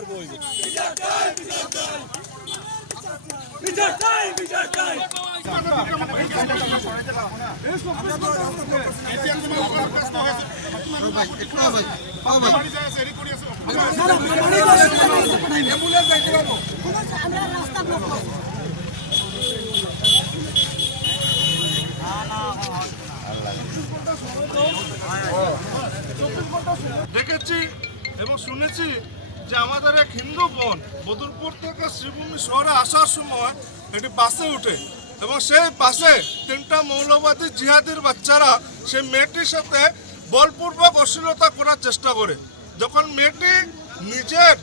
বারবার বলবে। দেখেছি এবং শুনেছি যে আমাদের এক হিন্দু বোন বদরপুর থেকে শ্রীভূমি শহরে আসার সময় একটি বাসে উঠে এবং সেই বাসে 3টা মৌলবাদী জিহাদির বাচ্চারা সেই মেয়েটির সাথে বলপূর্বক অশ্লীলতা করার চেষ্টা করে। যখন মেয়েটি নিজের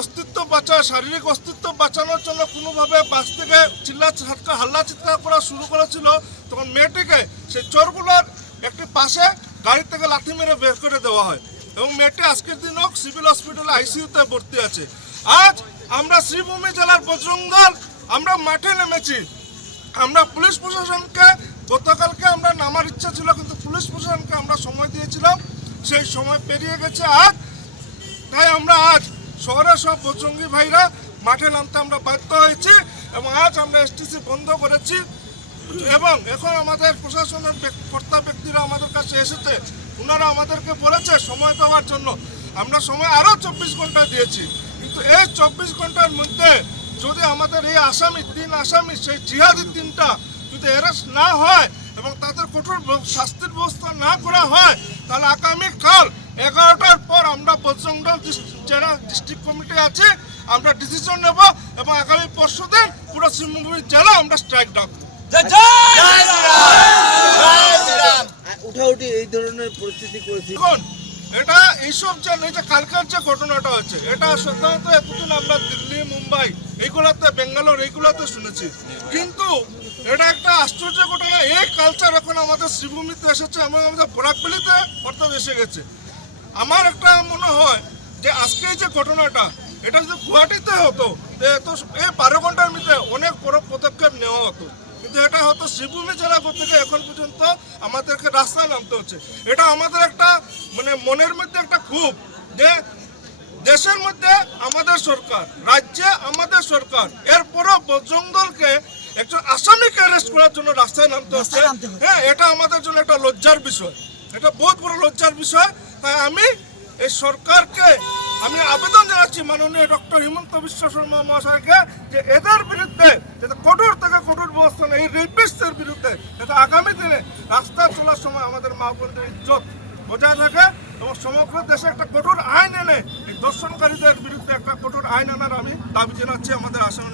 অস্তিত্ব বাঁচায়, শারীরিক অস্তিত্ব বাঁচানোর জন্য কোনোভাবে বাস থেকে হাল্লা চিৎকার করা শুরু করেছিল, তখন মেয়েটিকে সেই চোরগুলোর একটি পাশে গাড়ি থেকে লাথি মেরে বের করে দেওয়া হয় এবং মেয়েটি আজকের দিনও সিভিল হসপিটালে আইসিইউতে ভর্তি আছে। আজ আমরা শ্রীভূমি জেলার বজরং দল আমরা মাঠে নেমেছি। আমরা পুলিশ প্রশাসনকে গতকালকে আমরা নামার ইচ্ছা ছিল, কিন্তু পুলিশ প্রশাসনকে আমরা সময় দিয়েছিলাম, সেই সময় পেরিয়ে গেছে আজ। তাই আমরা আজ শহরের সব বজরঙ্গি ভাইরা মাঠে নামতে আমরা বাধ্য হয়েছি এবং আজ আমরা এসটিসি বন্ধ করেছি এবং এখন আমাদের প্রশাসনের কর্তা ব্যক্তিরা আমাদের কাছে এসেছে, ওনারা আমাদেরকে বলেছে সময় দেওয়ার জন্য। আমরা সময় আরও 24 ঘন্টা দিয়েছি, কিন্তু এই 24 ঘন্টার মধ্যে যদি আমাদের এই আসামি 3 আসামি সেই জিহাদি 3টা যদি অ্যারেস্ট না হয় এবং তাদের কঠোর শাস্তির ব্যবস্থা না করা হয়, তাহলে আগামীকাল 11টার পর আমরা বজরং দল যারা ডিস্ট্রিক্ট কমিটি আছে আমরা ডিসিশন নেব এবং আগামী পরশুদিন পুরো শ্রীভূমি জেলা আমরা স্ট্রাইক ডাকবো। উঠাউঠি এই ধরনের পরিস্থিতি করেছি। এটা এইসব যে কালকার যে ঘটনাটা হচ্ছে, এটা সাধারণত এতদিন আমরা দিল্লি, মুম্বাই এইগুলাতে, বেঙ্গালোর এইগুলাতে শুনেছি, কিন্তু এটা একটা আশ্চর্য ঘটনা। এই কালচার এখন আমাদের শ্রীভূমিতে এসেছে এবং আমাদের বরাকবেলিতে অর্থাৎ এসে গেছে। আমার একটা মনে হয় যে আজকে এই যে ঘটনাটা, এটা যদি গুয়াহাটিতে হতো তো এই 12 ঘন্টার মধ্যে অনেক বড় পদক্ষেপ নেওয়া হতো, কিন্তু এটা হয়তো শ্রীভূমি জেলা থেকে এখন পর্যন্ত আমাদেরকে রাস্তায় নামতে হচ্ছে। এটা আমাদের একটা মানে মনের মধ্যে একটা ক্ষোভ যে দেশের মধ্যে আমাদের সরকার, রাজ্যে আমাদের সরকার, এরপরও বজরং দলকে একজন আসামিকে অ্যারেস্ট করার জন্য রাস্তায় নামতে হচ্ছে। হ্যাঁ, এটা আমাদের জন্য একটা লজ্জার বিষয়, এটা বহুত বড় লজ্জার বিষয়। তাই আমি এই সরকারকে আমি আবেদন জানাচ্ছি মাননীয় ডক্টর হিমন্ত বিশ্ব শর্মা মহাশয়কে যে এদের বিরুদ্ধে যাতে কঠোর থেকে কঠোর ব্যবস্থা নেয়, এই রেপিস্টদের বিরুদ্ধে যাতে আগামী দিনে রাস্তায় চলার সময় আমাদের মা বোনদের ইজ্জত বজায় থাকে এবং সমগ্র দেশে একটা কঠোর আইন এনে এই দর্শনকারীদের বিরুদ্ধে একটা কঠোর আইন আনার আমি দাবি জানাচ্ছি আমাদের আসাম